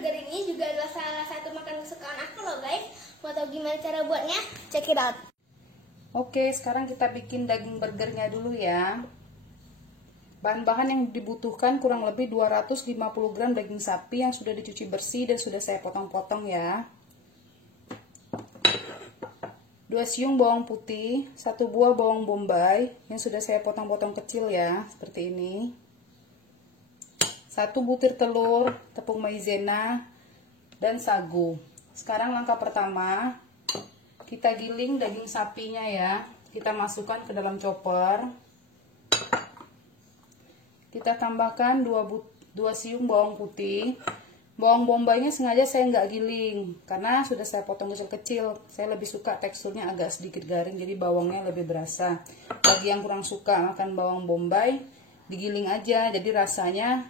burger ini juga adalah salah satu makanan kesukaan aku loh guys. Mau tahu gimana cara buatnya? Check it out. Oke, sekarang kita bikin daging burgernya dulu ya. Bahan-bahan yang dibutuhkan kurang lebih 250 gram daging sapi yang sudah dicuci bersih dan sudah saya potong-potong ya. 2 siung bawang putih, 1 buah bawang bombay yang sudah saya potong-potong kecil ya, seperti ini. 1 butir telur, tepung maizena, dan sagu. Sekarang langkah pertama, kita giling daging sapinya ya. Kita masukkan ke dalam chopper. Kita tambahkan 2 siung bawang putih. Bawang bombaynya sengaja saya nggak giling karena sudah saya potong kecil-kecil. Saya lebih suka teksturnya agak sedikit garing, jadi bawangnya lebih berasa. Bagi yang kurang suka makan bawang bombay, digiling aja, jadi rasanya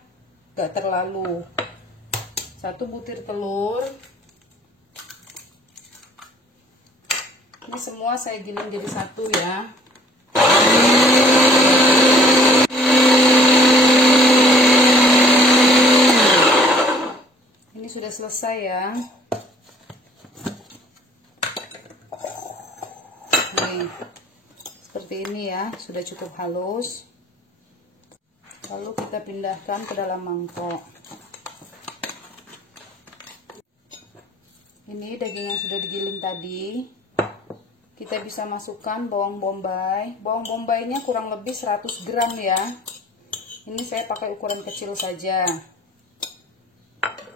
nggak terlalu. 1 butir telur. Ini semua saya giling jadi satu ya. Sudah selesai ya. Nih, seperti ini ya, sudah cukup halus. Lalu kita pindahkan ke dalam mangkok. Ini daging yang sudah digiling tadi. Kita bisa masukkan bawang bombay. Bawang bombaynya kurang lebih 100 gram ya. Ini saya pakai ukuran kecil saja.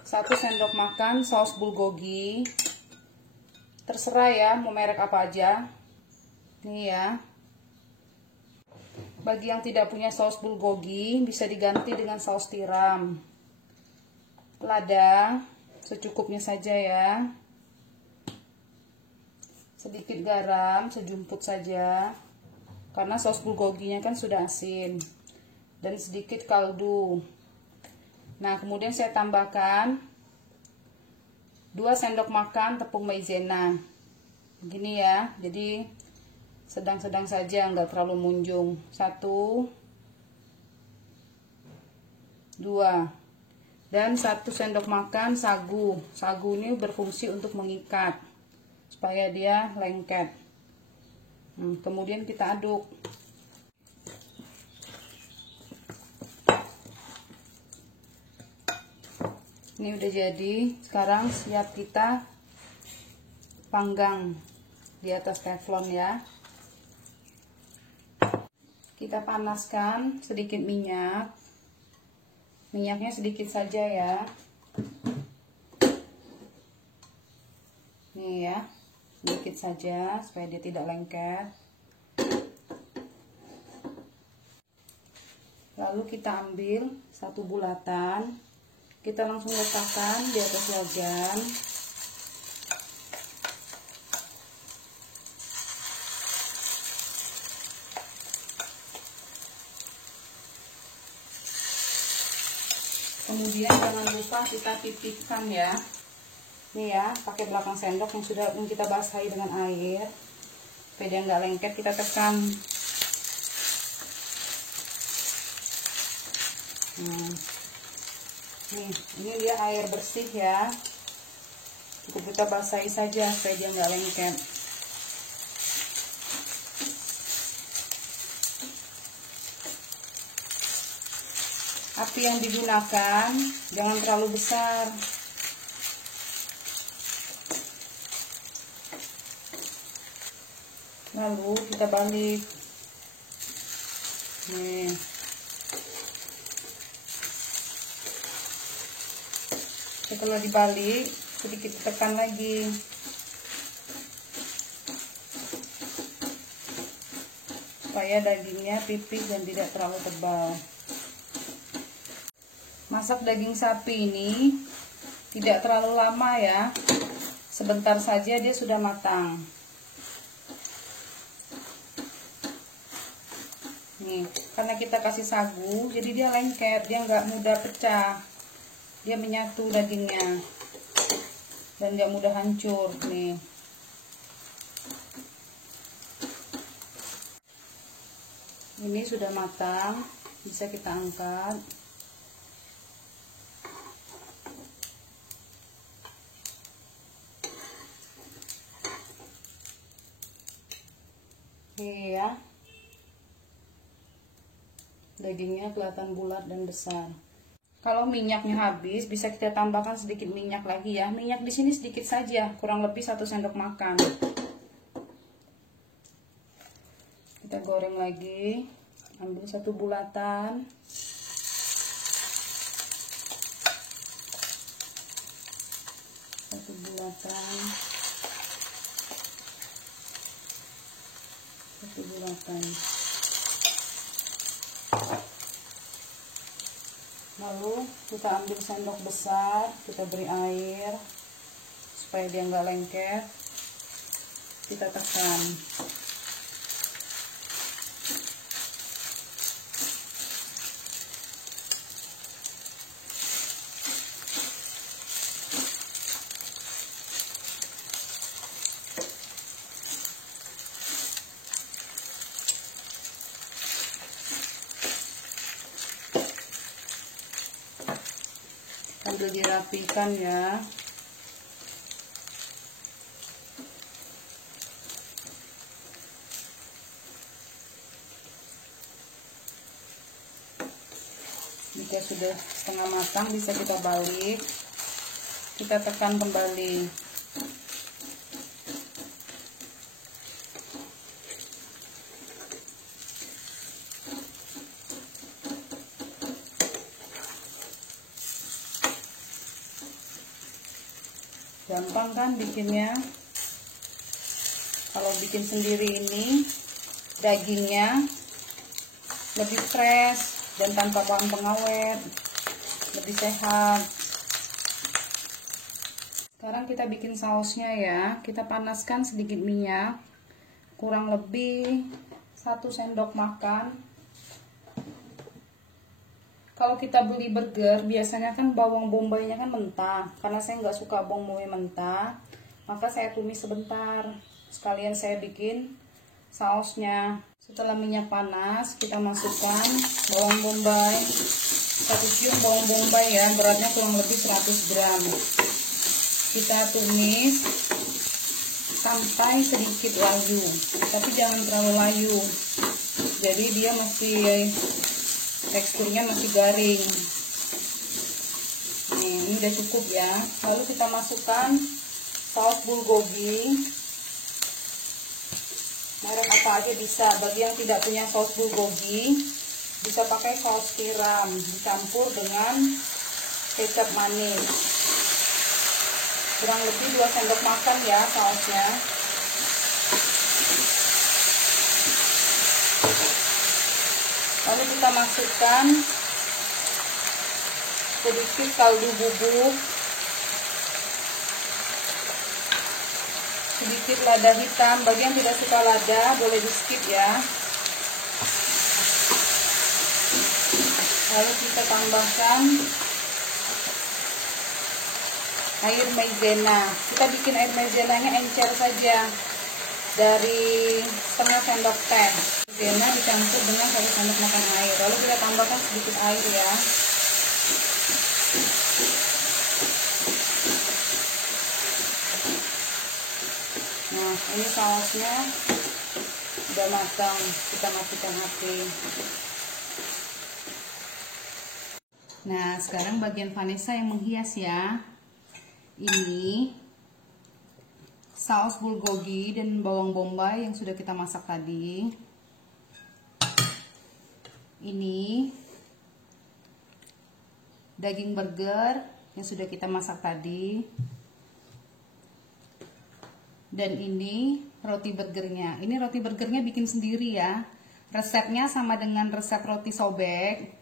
1 sendok makan saus bulgogi. Terserah ya mau merek apa aja. Nih ya. Bagi yang tidak punya saus bulgogi bisa diganti dengan saus tiram. Lada secukupnya saja ya. Sedikit garam sejumput saja. Karena saus bulgoginya kan sudah asin. Dan sedikit kaldu. Nah, kemudian saya tambahkan 2 sendok makan tepung maizena. Begini ya, jadi sedang-sedang saja, nggak terlalu munjung. 1, 2, dan 1 sendok makan sagu. Sagu ini berfungsi untuk mengikat, supaya dia lengket. Kemudian kita aduk. Ini udah jadi. Sekarang siap kita panggang di atas teflon ya. Kita panaskan sedikit minyak. Minyaknya sedikit saja ya. Nih ya, sedikit saja supaya dia tidak lengket. Lalu kita ambil 1 bulatan. Kita langsung letakkan di atas wajan. Kemudian jangan lupa kita pipihkan ya. Nih ya, pakai belakang sendok yang sudah kita basahi dengan air. Supaya dia nggak lengket, kita tekan. Nih, ini dia air bersih ya. Cukup kita basahi saja supaya dia nggak lengket. Api yang digunakan jangan terlalu besar. Lalu kita balik. Nih. Setelah dibalik, sedikit tekan lagi. Supaya dagingnya pipih dan tidak terlalu tebal. Masak daging sapi ini tidak terlalu lama ya. Sebentar saja dia sudah matang. Nih, karena kita kasih sagu, jadi dia lengket, dia nggak mudah pecah. Dia menyatu dagingnya dan nggak mudah hancur nih. Ini sudah matang, bisa kita angkat. Nih ya, dagingnya kelihatan bulat dan besar. Kalau minyaknya habis, bisa kita tambahkan sedikit minyak lagi ya. Minyak di sini sedikit saja, kurang lebih 1 sendok makan. Kita goreng lagi, ambil 1 bulatan. Satu bulatan. Lalu kita ambil sendok besar, kita beri air supaya dia nggak lengket. Kita tekan. Sambil dirapikan ya. Jika sudah setengah matang, bisa kita balik, kita tekan kembali. Gampang kan bikinnya? Kalau bikin sendiri ini dagingnya lebih fresh dan tanpa bahan pengawet, lebih sehat. Sekarang kita bikin sausnya ya. Kita panaskan sedikit minyak, kurang lebih 1 sendok makan. Kalau kita beli burger, biasanya kan bawang bombaynya kan mentah. Karena saya nggak suka bawang bombay mentah, maka saya tumis sebentar. Sekalian saya bikin sausnya. Setelah minyak panas, kita masukkan bawang bombay. 1 siung bawang bombay ya, beratnya kurang lebih 100 gram. Kita tumis sampai sedikit layu, tapi jangan terlalu layu. Jadi dia masih teksturnya masih garing. Nih, ini udah cukup ya. Lalu kita masukkan saus bulgogi. Merek apa aja bisa. Bagi yang tidak punya saus bulgogi, bisa pakai saus tiram dicampur dengan kecap manis. Kurang lebih 2 sendok makan ya sausnya. Lalu kita masukkan sedikit kaldu bubuk, sedikit lada hitam. Bagi yang tidak suka lada boleh di skip ya. Lalu kita tambahkan air maizena. Kita bikin air maizenanya encer saja, dari setengah sendok teh. Maizena dicampur dengan 1 sendok makan air. Lalu kita tambahkan sedikit air ya. Nah, ini sausnya udah matang. Kita matikan api. Nah, sekarang bagian Vanessa yang menghias ya. Ini saus bulgogi dan bawang bombay yang sudah kita masak tadi. Ini daging burger yang sudah kita masak tadi. Dan ini roti burgernya. Ini roti burgernya bikin sendiri ya. Resepnya sama dengan resep roti sobek,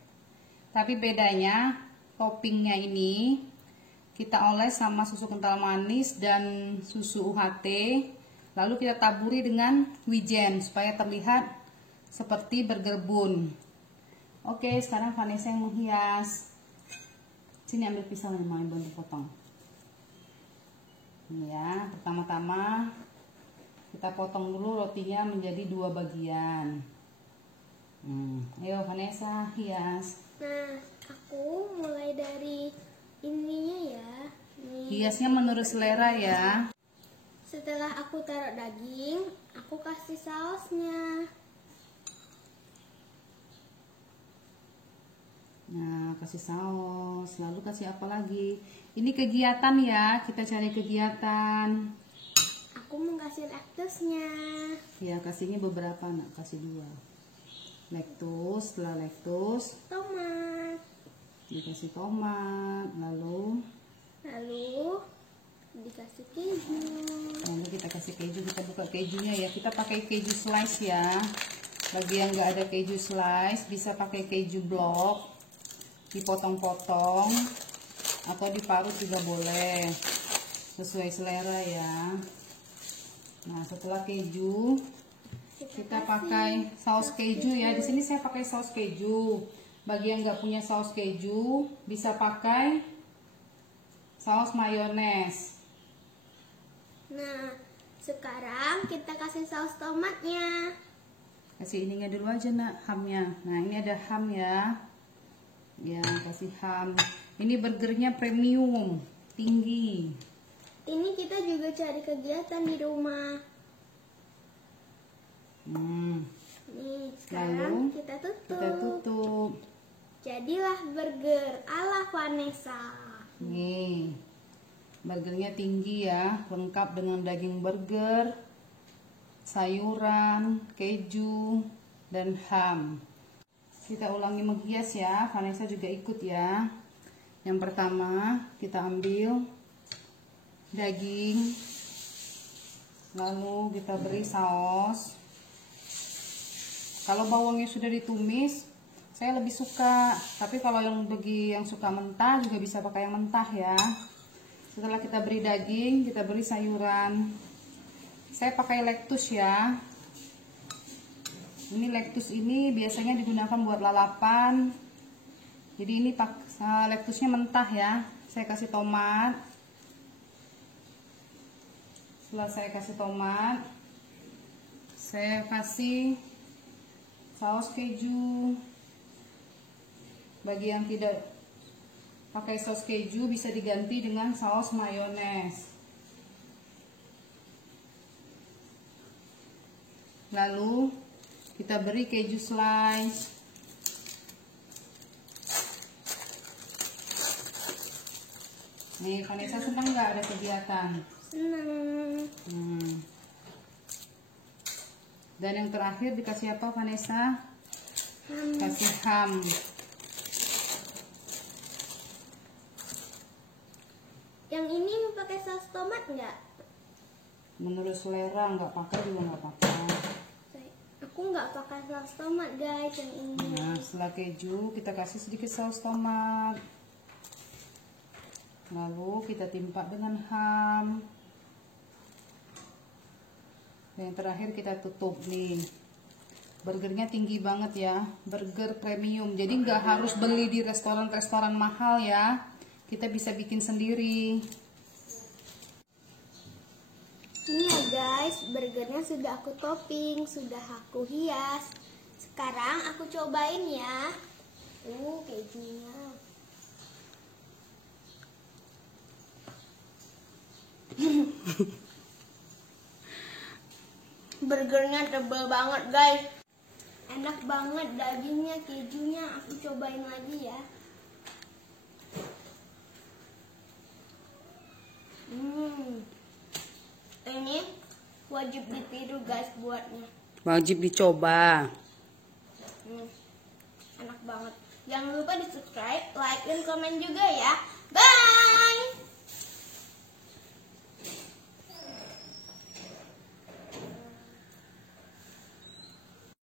tapi bedanya toppingnya ini kita oles sama susu kental manis dan susu UHT. Lalu kita taburi dengan wijen supaya terlihat seperti burger bun. Oke, sekarang Vanessa yang menghias. Sini ambil pisau yang mau bantu potong. Ini ya, pertama-tama kita potong dulu rotinya menjadi 2 bagian. Ayo Vanessa, hias. Nah, aku mulai dari ininya ya. Nih. Hiasnya menurut selera ya. Setelah aku taruh daging, aku kasih sausnya. Nah, kasih saus, lalu kasih apa lagi? Ini kegiatan ya, kita cari kegiatan. Aku mau kasih lettuce-nya. Ya, kasihnya beberapa, nak, kasih 2. Lettuce, setelah lettuce, Tomat. dikasih tomat, lalu Dikasih keju. kita kasih keju, kita buka kejunya ya. Kita pakai keju slice ya. Bagi yang nggak ada keju slice, bisa pakai keju blok, dipotong-potong atau diparut juga boleh, sesuai selera ya. Nah, setelah keju, kita pakai saus keju ya. Di sini saya pakai saus keju. Bagi yang nggak punya saus keju, bisa pakai saus mayones. Nah, sekarang kita kasih saus tomatnya. Kasih ininya dulu aja, nak, hamnya. Nah, ini ada ham ya. Ya, kasih ham. Ini burgernya premium, tinggi. Ini kita juga cari kegiatan di rumah. Nih, sekarang Lalu, kita Kita tutup. Jadilah burger ala Vanessa. Nih, burgernya tinggi ya, lengkap dengan daging burger, sayuran, keju, dan ham. Kita ulangi menghias ya, Vanessa juga ikut ya. Yang pertama, kita ambil daging, lalu kita beri saus. Kalau bawangnya sudah ditumis, saya lebih suka, tapi kalau bagi yang suka mentah juga bisa pakai yang mentah ya. Setelah kita beri daging, kita beri sayuran. Saya pakai lettuce ya. Ini lettuce ini biasanya digunakan buat lalapan. Jadi ini lettuce-nya mentah ya. Saya kasih tomat. Setelah saya kasih tomat, saya kasih saus keju. Bagi yang tidak pakai saus keju, bisa diganti dengan saus mayones. Lalu kita beri keju slice. Nih, Vanessa senang nggak ada kegiatan? Senang. Dan yang terakhir dikasih apa, Vanessa? Ham. Kasih ham. Yang ini mau pakai saus tomat nggak? Menurut selera, nggak pakai juga nggak apa-apa. Aku nggak pakai saus tomat guys yang ini. Nah, setelah keju kita kasih sedikit saus tomat. Lalu kita timpa dengan ham. Dan yang terakhir kita tutup nih. Burgernya tinggi banget ya, burger premium. Jadi nggak harus beli di restoran-restoran mahal ya. Kita bisa bikin sendiri. Ini ya guys, burgernya sudah aku topping, sudah aku hias. Sekarang aku cobain ya. Kejunya. Burgernya tebal banget guys. Enak banget dagingnya, kejunya. Aku cobain lagi ya. Ini wajib ditiru guys buatnya. Wajib dicoba. Enak banget. Jangan lupa di subscribe, like, dan komen juga ya. Bye.